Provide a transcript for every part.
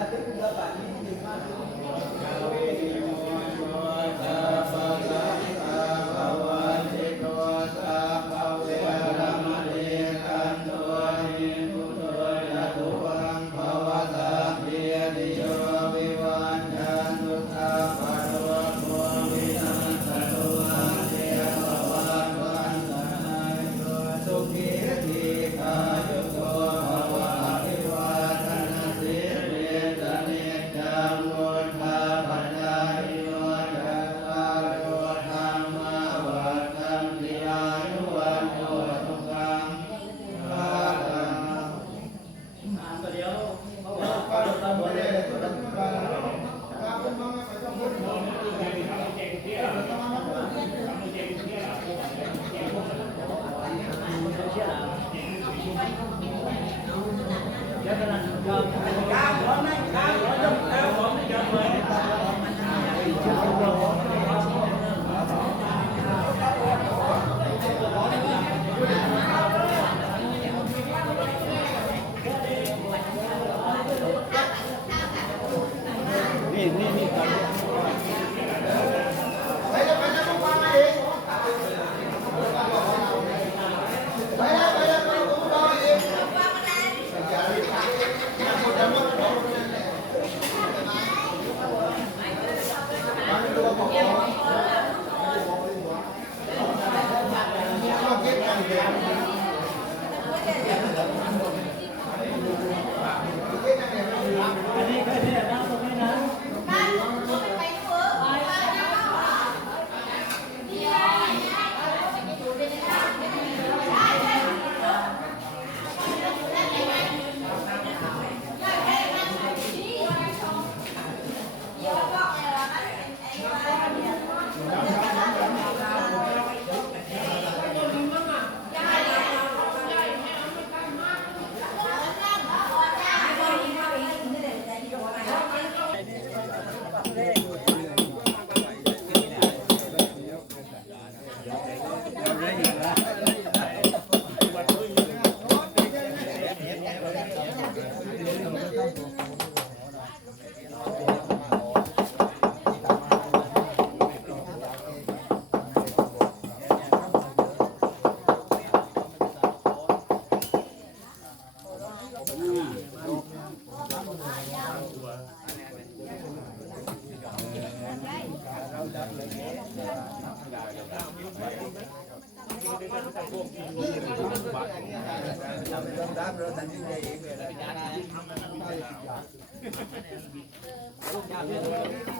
la técnica para Thank you. นี่นี่นี่ครับ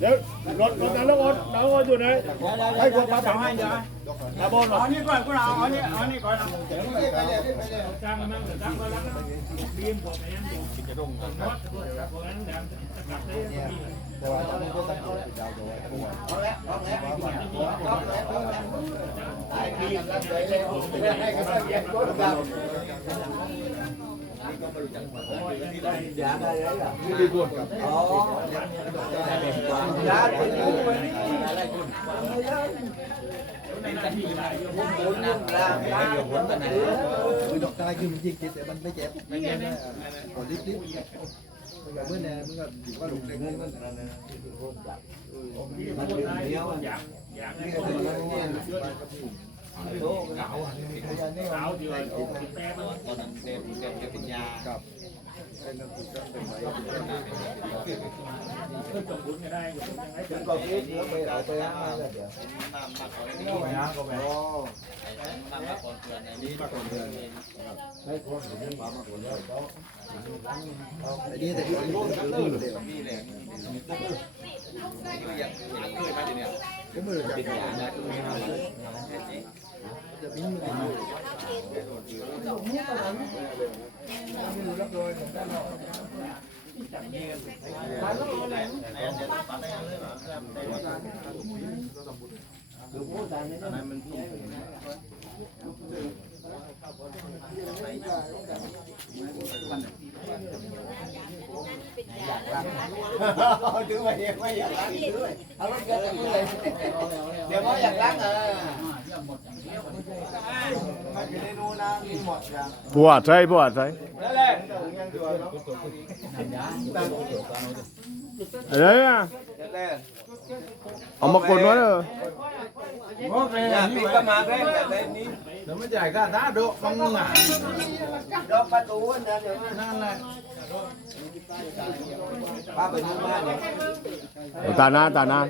เดี๋ยวรถรถนั้นแล้วอดน้องอดอยู่ไหนให้พวกมาสั่งให้ใช่ไหมมาบนหรอเอานี่ก่อนกูเอาเอานี่เอานี่ก่อนเอาจ้างมานั่งจ้างมาแล้วบีมผมยังอยู่กิจดงกันครับพวกนั้นดังกลับได้แต่ว่าต้องก็ต้องเอาดาวโดยเอาแล้วเอาแล้วเอาแล้วให้กันเย็นก็แบบอย่าได้เลยอะนี่ดีกว่าอ๋ออย่าเป็นกูมันนี่อะไรคุณบุญนั่งล่างล่างบุญกันไหนคือดอกตายคือมันยิงเจ็บแต่มันไม่เจ็บไม่เจ็บนะก่อนรีบรีบเมื่อเนี่ยมันก็อยู่ ว่าหลุดเล็กนี่มันมันเดียวอยากอยากให้นี่คก็นเป็นเดียว เนี่ยเก่าอะพยานนี่สาวเดียวแต่มันตอนนั้นเด็กเด็กจะเป็นยากับไอ้นั่นคือก็เป็นไว้ก็จบบุญก็ได้ยังไงถึงก็คิดแล้วไปเอาไปอะเดี๋ยวมามาก่อนนี่ก็นะก็แบบอ๋อมามาก่อนเพื่อนในนี้มาก่อนเดือนให้คนเห็นมามาก่อนแล้วไอ้นี่แต่ที่รู้คือรู้เลยนี่แหละก็อยากเคยมาที่เนี่ยก็มือจะเป็นยานะ คือไม่มาเลยจะมี มืออยู่ถือว่าไม่อยากล้างด้วยเอารถเกินเลยเดี๋ยวว่อยากล้างเออไม่ได้ดูนะมีหมดยังปวดใช่ปวดใช่นั่นแหละอะไรอะเอามากดไว้เลย อย่าปีก็มาแค่แบบนี้เดี๋ยวไม่จ่ายค่าท้าโดมังงะดอกประตูนะเดี๋ยวนั่นแหละป้าไปดูบ้านเนี่ยเอาตาหน้าตาหน้า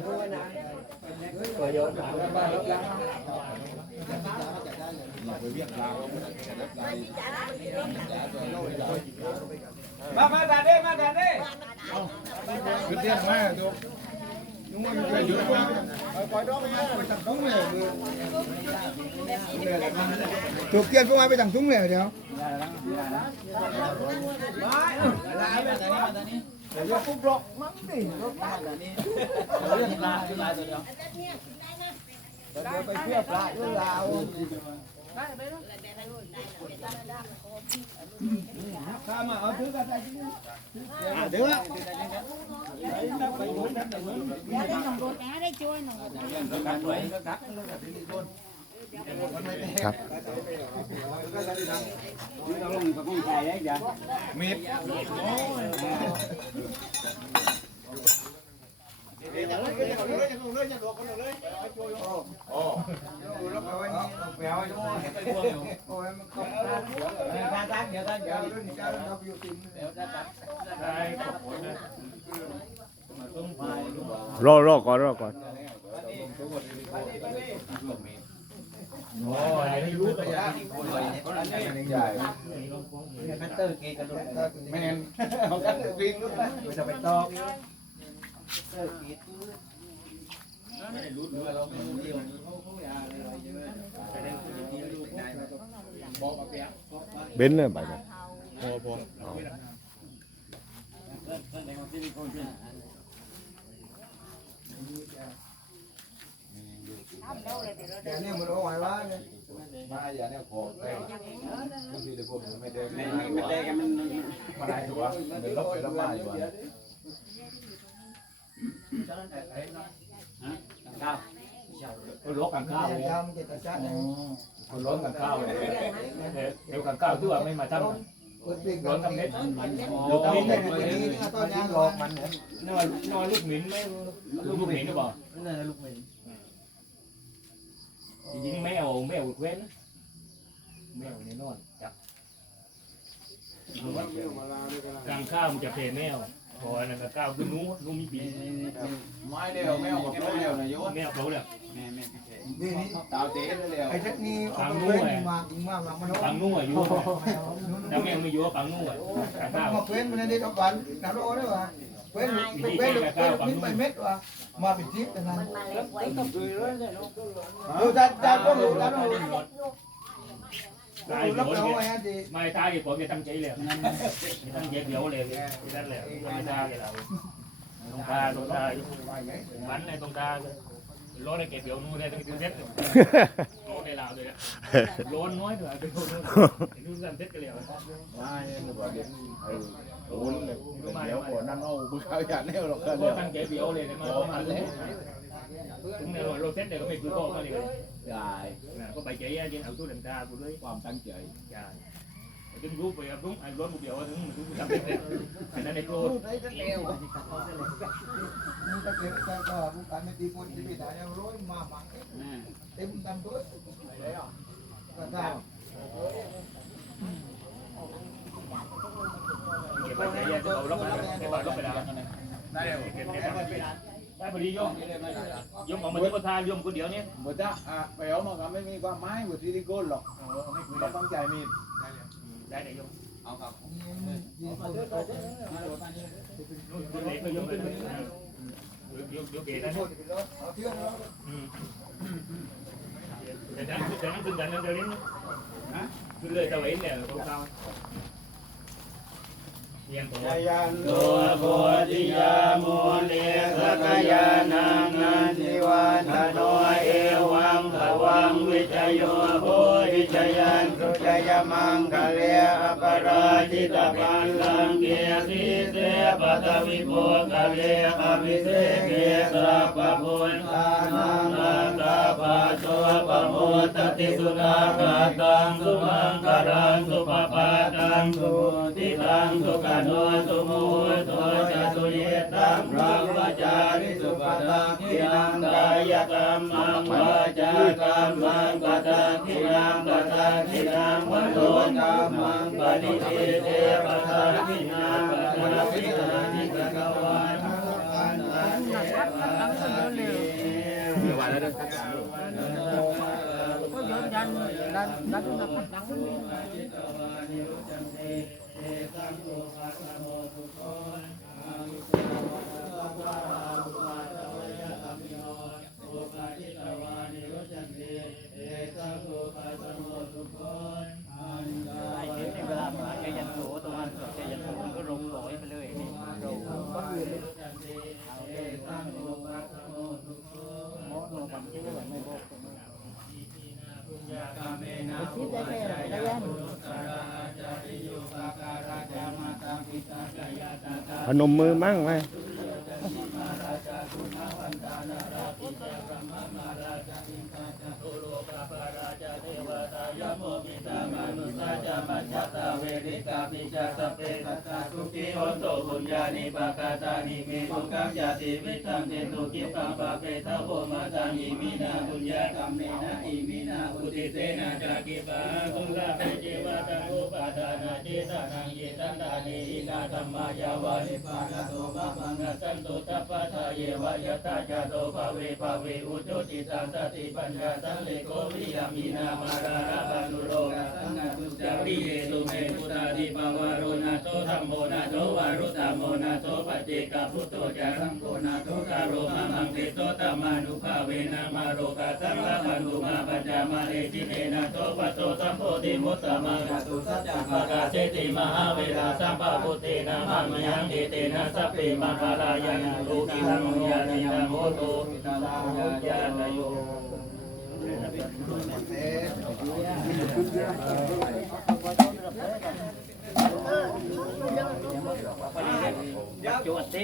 มามาแต่เด้มาต่เด้คือเตี้ยมากตัวนุ่งมันเคยหยุดมาเอาปล่อยดอกไปไปตังทุ่งเลยถูกเกียนพวกมาไปตังทุ่งเลยเดี๋ ยวเดี๋ยวปุ๊บดอกมั้ งดิ เรื่องลาเรื่องลาตัวเดียว เดี๋ยวไปเที่ยวปลาเที่ยวลาวข้ามาเอาถือกันได้จริงเดี๋ยว รับมีดรอรอก่อนรอก่อนโอ้ยไม่รู้ตัวอย่างแมนเขากันวิ่งลุกไปจะไปตอกเบนเลยไปเลย แต่นี่มันเอาไว้ว่าเนี่ยมาอย่าเนี่ยขอไปบางทีเดี๋ยวพวกมันไม่ได้ไม่ได้กันมันมาได้ถูกปะเดี๋ยวลบไปลบมาอยู่อะรถกันข้าวทำเจตชาติเนี่ยคนร้นกันข้าวเลยเดี๋ยวกันข้าวที่ว่าไม่มาทำร้อนกับเม็ดโอ้ยเนี่ยนี่ต้นยางหลอกมันเนี่ยนอนลูกหมิ่นไม่ลูกหมิ่นหรือเปล่านั่นลูกเมย์ จริงแมวแมวเว้นแมวในนอนจับกลางข้าวมันจะเพแมวพอนั่นก็ข้าวคือนู้นู้มีปีไม่เดียวไม่เอากับเราเดียวนะโยนแมวเขาเลยนี่นี่ตาวเต้เดียวไอ้เทคนิคเอาไปเล่นมาจริงมากมันปังนู้อะอยู่แล้วแมวไม่อยู่ปังนู้อะกลางข้าวมาเว้นมันได้ทุกวันน้ำร้อนด้วยวะเว้นเป็นเว้นเป็นเป็นไปเม็ดวะ มาเป็นทิพย์แต่นั้นดูจ้าจ้าก็รู้แล้วรู้ตายรับโดนเอาเนี่ยไว้ฮะดีไม่ตายผมจะตั้งใจเลยตั้งใจเดียวเลยนั่นแหละไม่ตายเลยเราตรงตาตรงตามันในตรงตาเลย ร้อนในเก็บเดี๋ยวนู้นได้ตั้งแต่เซ็ตร้อนในลาวเลยร้อนน้อยด้วยเป็นคนนู้นดูกันเซ็ตกันเลยไม่เนี่ยแบอกเดี๋ยวโอ้ยเดี๋ยวก่อนนั่งเอาผู้ายอยากแน่หรอกกันเดี๋ยตั้งใจเดี๋ยวเลยมามาแล้ถึงในโรเซ็ตเดี๋ยวก็ไม่คือพ่อมาเลยได้ก็ไปใจยังเอาตู้เดังตากูด้วยความตั้งใจใช่ ถึงรู้ไปครับรู้ไอ้ร้อนบุกเดียวถึงมันรู้ทำได้เลยอันนั้นในโปรดนี่ก็เก็บก็ก็ผู้การไม่ตีคนที่ไม่ได้ยังร้อยมาบังเต็มตำตัวก็ได้เก็บไปใจยังเอาล็อกไปเก็บล็อกไปแล้วได้เก็บเก็บได้พอดียมยมออกมาที่ประธานยมคนเดียวเนี่ยหมดจ้ะอะไปเอามาก็ไม่มีความหมายหมดที่ที่โกนหรอกเราตั้งใจมี ได้ไหนยมเอาครับคนเล็กก็ยมไปเลยเดี๋ยวเดี๋ยวเกศนะเอาเที่ยวแล้วแต่นั้นแต่นั้นคือแต่นั้นเดี๋ยวนี้ขึ้นเลยตะเวนเนี่ยตรงกลาเรียนตัวยันตัวโพธิยามูเลสกยานังนันทิวันทโนเอว วังวิจโยโพธิชยันสุจยมังคะเลอปราชิตปันลังเกียริเสปตวิโภคะเลอภิเสเกสัพพพุทานังนาตาปะโตปะโมตติสุนาคาตังสุมังคารังสุปปาตังสุติตังสุขโนสุมุตโตจ ตังพระวจาริสุปตังทินังกายกรรมังวาจากรรมังปตังทินังปตังทินังมโนกรรมังปฏิเทเตปตังทินังปตังทินังนิกกวานังปันตังเทวาสัพเพก็ย้อนยันดันดันนักดังเวลาหมาแกยันโถตรงนั้นแกยันโถมันก็ลงลอยไปเลยนี่เราก็คือหมอโนบังที่ว่าไม่บอก คิดได้แค่ระยะ พนมมือมั่งไหมเวริกาปิจาสเปตัสสะทุกิโหโตบุญญาณิปะกาตานิเมตุกัมยาติวิตังเตตุกิปังปะเปตะโหมาตังอิมินาบุญญากัมเมนะอิมินาอุติเตนะจักิปะคุลาเปเจวะตังอุปาทานาเจตานังเยตันตานิอินาธัมมายาวานิปานะโตมะมังกสันตุตัปปะทาเยวะยะตาจาโตภะเวภะเวอุจุติตังสติปัญญาสังเลโกวิยามินามาราระบันุโรกัสังฆตุจาริเยตุเมตุตาดิปวารุนาโต โมนาโตวารุตามโมนาโตปัจเจกพุทโตจารังโกนาโตกาโรมามังเตโตตมานุภาเวนามาโรกาสังฆปันตุมาปัญจามาเรจิเนนาโตปัตโตสัมโพธิมุตตะมังตุสัจจมากาเจติมหาเวลาสัมปะพุทเทนะมามยังเอเตนะสัพเพมหาลายันตุกิรังยานินะโมโตตาลายาณโยจว ดสิ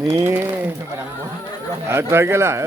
นี่เอาใจกันละเอ